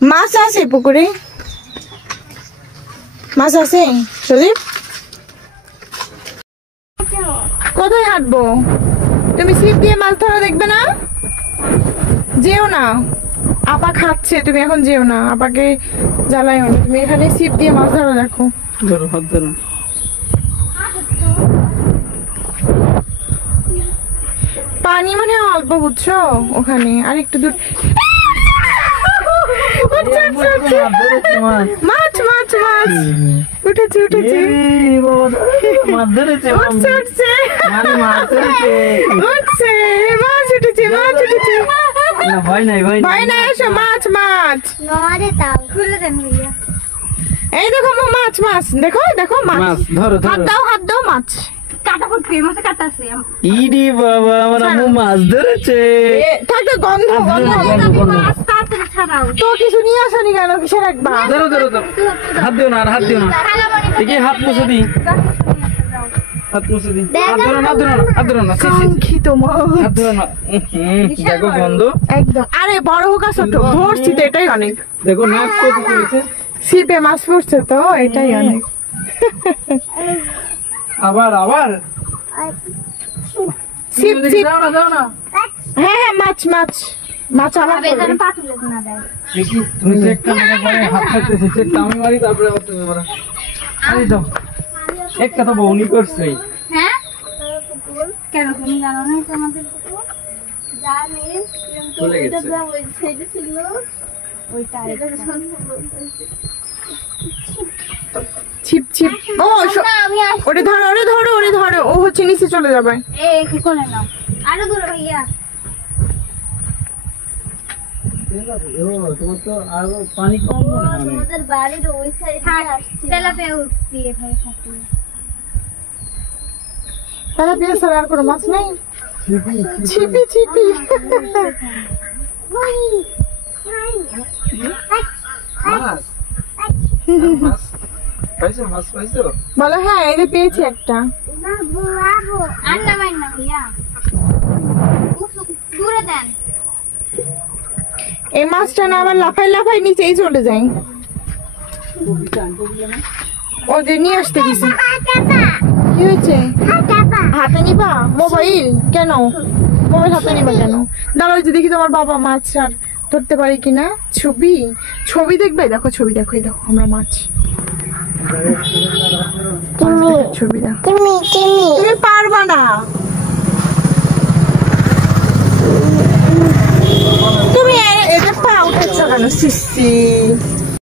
মাছ আছে পুকুরে? মাছ আছে সজীব? কোথায় হাঁটবো? তুমি ছিপ দিয়ে মাছ ধরা দেখবে না? যেও না, আপা খাচ্ছে, তুমি এখন যেও না, আপাকে জ্বালাইও না, তুমি এখানে ছিপ দিয়ে মাছ ধরা দেখো। ধরো, হাত ধরো। পানি মানে অল্প বুঝছো ওখানে, আর একটু দূর। মাছ মাছ মাছ উঠেছে উঠেছে উঠছে মাছ উঠেছে মাছ উঠেছে। ভয় নাই ভয় নাই, এসো মাছ মাছ। এই দেখো মাছ মাছ, দেখো দেখো মাছ। ধরো হাত দাও হাত দাও, মাছ কাটা পড়ছে, মাছে কাটা আছে। ইডি বাবা, আমার আম্মু মাছ ধরেছে। থাকে গন্ধ গন্ধ। মাছ তাড়াতাড়ি ছাড়াও। তো কিছু নিয়ে আসনি কেন, কিসের রাখবা? ধরো ধরো ধরো, হাত দিও না, আর হাত দিও না। দেখি হাত মুছে দিই, হাত মুছে দিই। হাত ধরো না, হাত ধরো না, হাত ধরো না। কাঙ্ক্ষিত মাছ। হাত ধরো না। দেখো গন্ধ। একদম। আরে বড় হোক আর ছোট, ধরছি তো এটাই অনেক। দেখো নাক কত করেছে। ছিপে মাছ পড়ছে তো এটাই অনেক। আবার আবার ছিপ ছিপ। যাও না, যাও না। হ্যাঁ হ্যাঁ, মাছ মাছ মাছ আমার পড়বে। পা তুলে না দেয়। দেখি তুমি চেকটা মানে হাত ছাড়তেছে, চেকটা আমি মারি, তারপরে আবার তুমি মারো। এই দাও, এক কথা বউনি করছে। হ্যাঁ? কেন তুমি জানো না এটা আমাদের পুকুর? জানি, কিন্তু চলে ওইটা গেছে। ওই সাইডে ছিল। ওইটা আরেকটা। ছিপ ছিপ। ও না, আমি আসছি। ওরে ধরো ওরে ধরো ওরে ধরো, ও হচ্ছে নিচে চলে যাবে। এই কি করে নাও? আরো দূরে ভাইয়া। তোমার তো আরো পানি কম মনে হয়। আমাদের বাড়ির ওই সাইডে আসছে। তেলাপিয়া উঠছে ভাই খাতে। তাহলে বিয়ে ছাড়া আর কোনো মাছ নেই? ছিপি ছিপি। মাছ মাছ পাইছো, মাছ পাইছো? বলো হ্যাঁ, এই যে পেয়েছি একটা। আন্না মাইনা ভাইয়া। দূরে দেন। এই মাছটা না আবার লাফাই লাফাই নিচেই চলে যায়। ও যে নিয়ে আসতে দিছে। কি হয়েছে? হাতে নিবা মোবাইল? কেন মোবাইল হাতে নিবা কেন? দাঁড়াও, ওই যে দেখি তোমার বাবা মাছ আর ধরতে পারে কিনা। ছবি ছবি দেখবে? দেখো ছবি দেখো, এই দেখো আমরা মাছ। ছবি দেখো। তুমি পারবা না, তুমি এদের পা উঠেছ কেন? সিসি